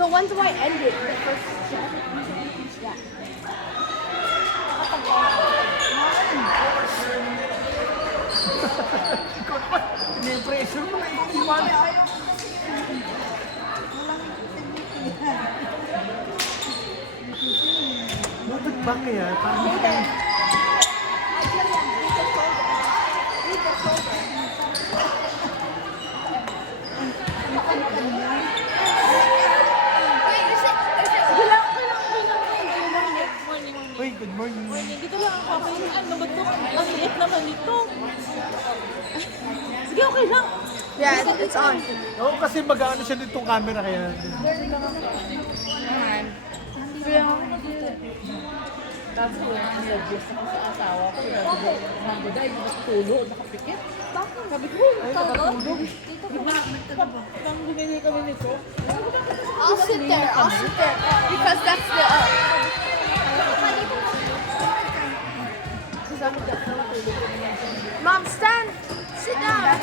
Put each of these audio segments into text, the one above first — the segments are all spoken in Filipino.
So once I end it, the first step. Yeah. Pressure mo na yung iwala. Ayaw. Bakit ba kaya? Parang Uy, good morning. Dito lang ang papayin. Ano ba ito? Ang liit naman ito. Sige, okay lang. Yeah, it's on. Oo, kasi mag-ano siya ditong camera kaya. Tapos ko lang ang lagos ako sa asawa ko. Sabi ko, dahil nakatulog, nakapikit. Sabi ko, nakatulog. Nang bumili kami nito. I'll sit there. I'll sit there because that's the. Mom, stand. Sit down.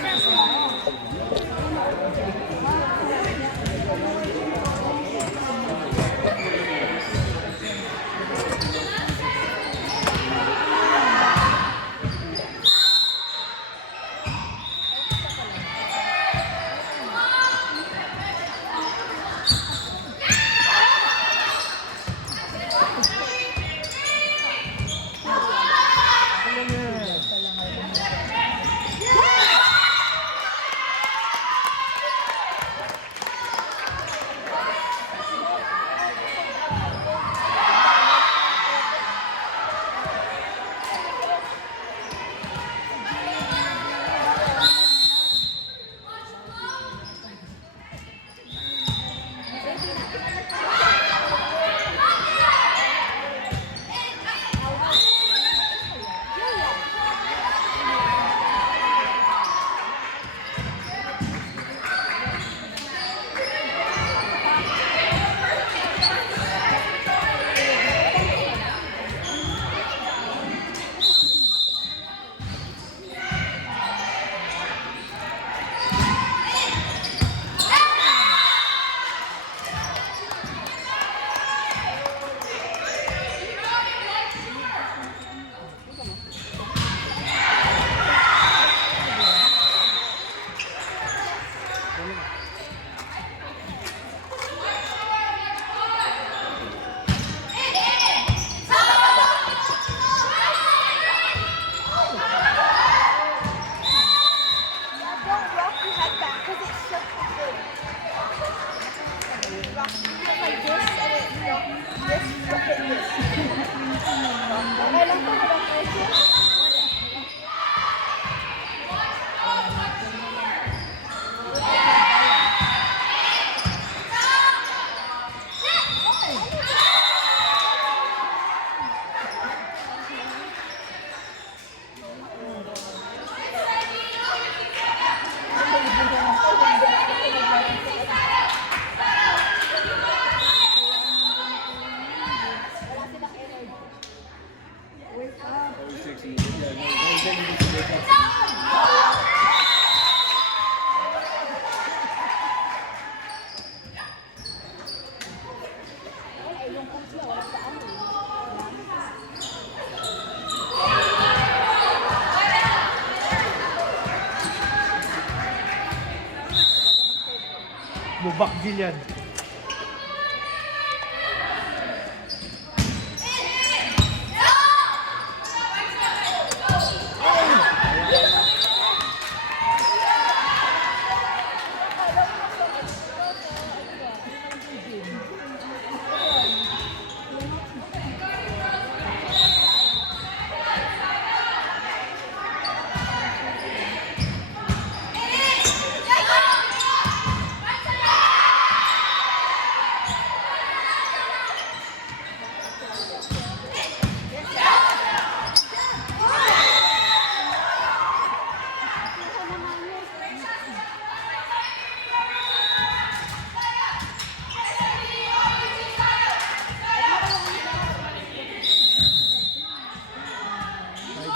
Bubak Jillian.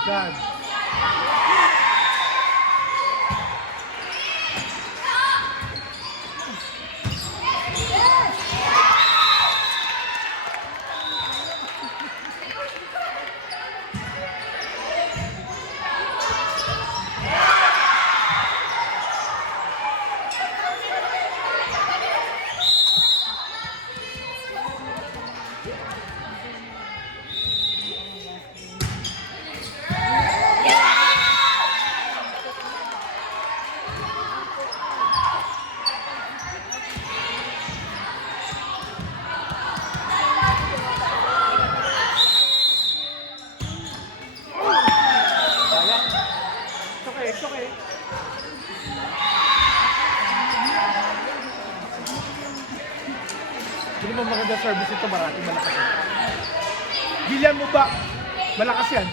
God. Kaya. It's okay, it's okay. Hindi mo maganda service ito, maraming malakas yan. Bilihan mo ba? Malakas yan.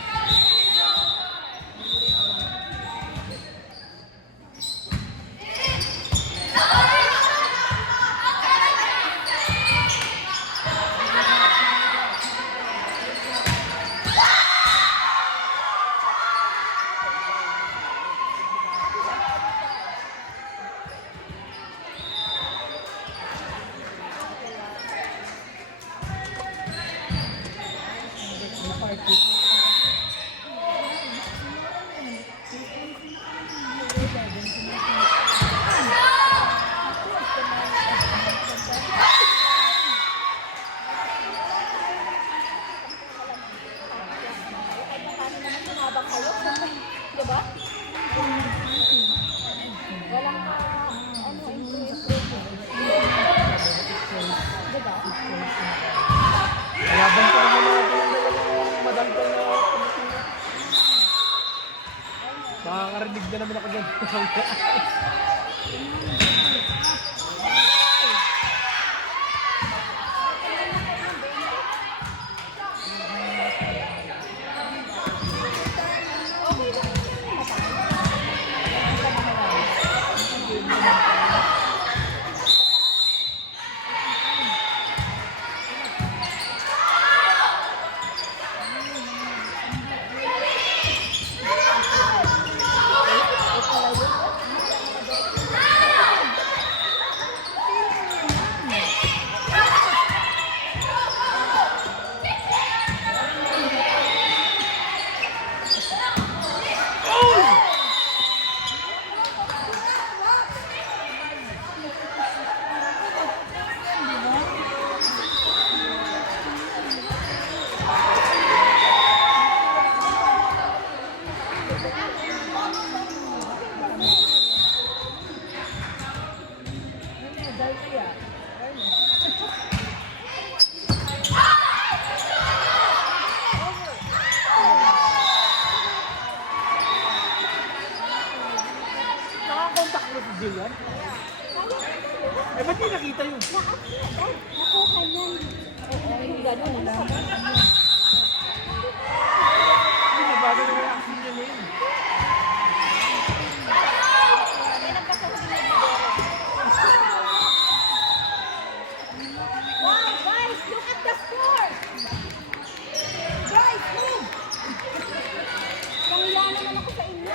Diba? Walang increase. Diba? Kaya banta naman natin yung dalawang madaldal na Pilipino. Makakarinig na naman ako dyan. Nakakontak mo si Jillian? Eh, ba't di nakita yun? Nakuha niyan. Oo, yung gano'n. Hindi, nabago na yung action niya na yun. Wow, guys, look at the score! Guys, move! Nangiya naman ako sa inyo.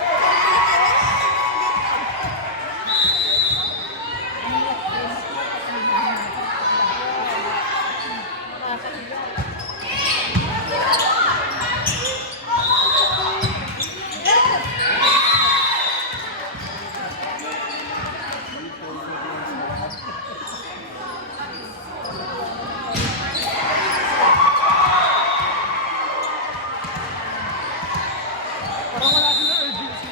Parang wala silang urgency.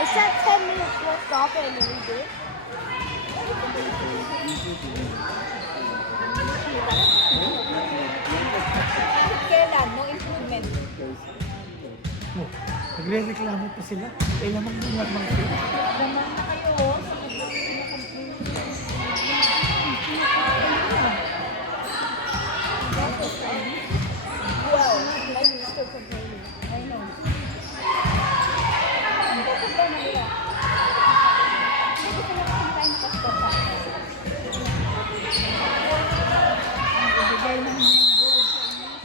Is that 10 minutes worth stop and we did? Kailan? No improvement. Oh, nagre-reklamo pa sila. Eh, lamang yung lamang sila. Naman na kayo. Well, I will still complaining. I know. Ang ganda na nila. Hindi ko lang tayo nakastop pa. Ang ibigay naman yung gold sa inyo.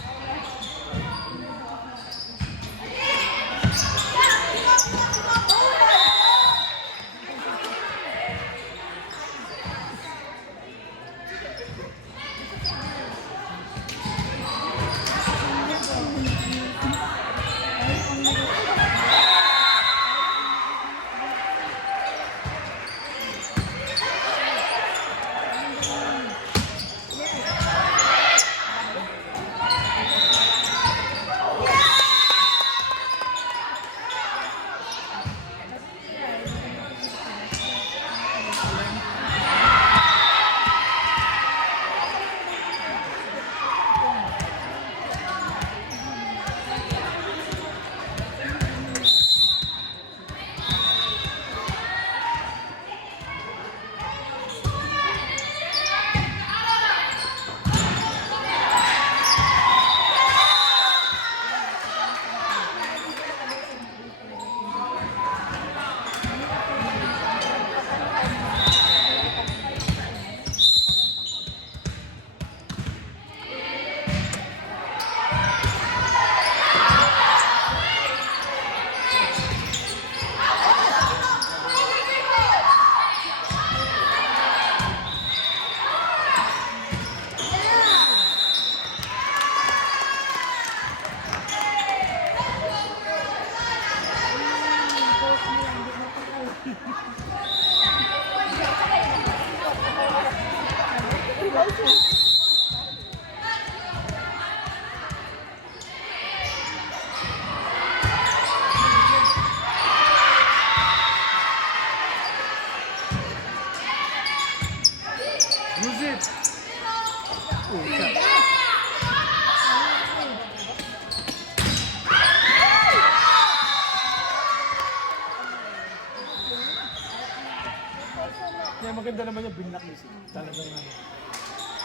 maganda naman yung binlacklist. Talagang ano.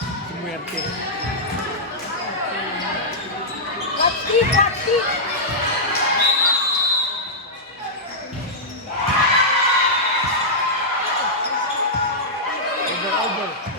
Si Muerte. Watch it, watch it. Over.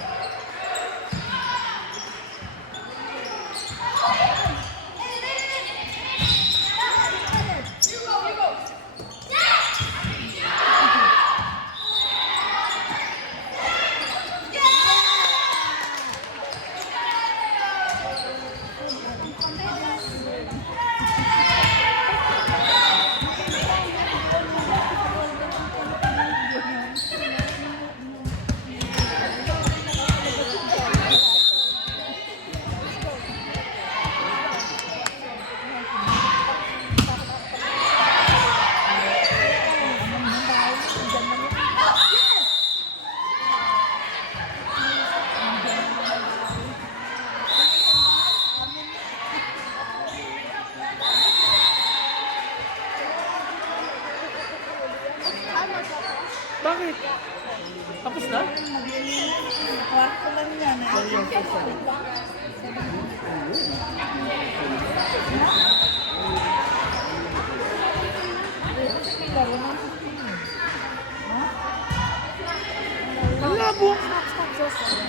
Bakit? Tapos na? Kwarto lang yan. Ang labo! Stop, stop, Joseph.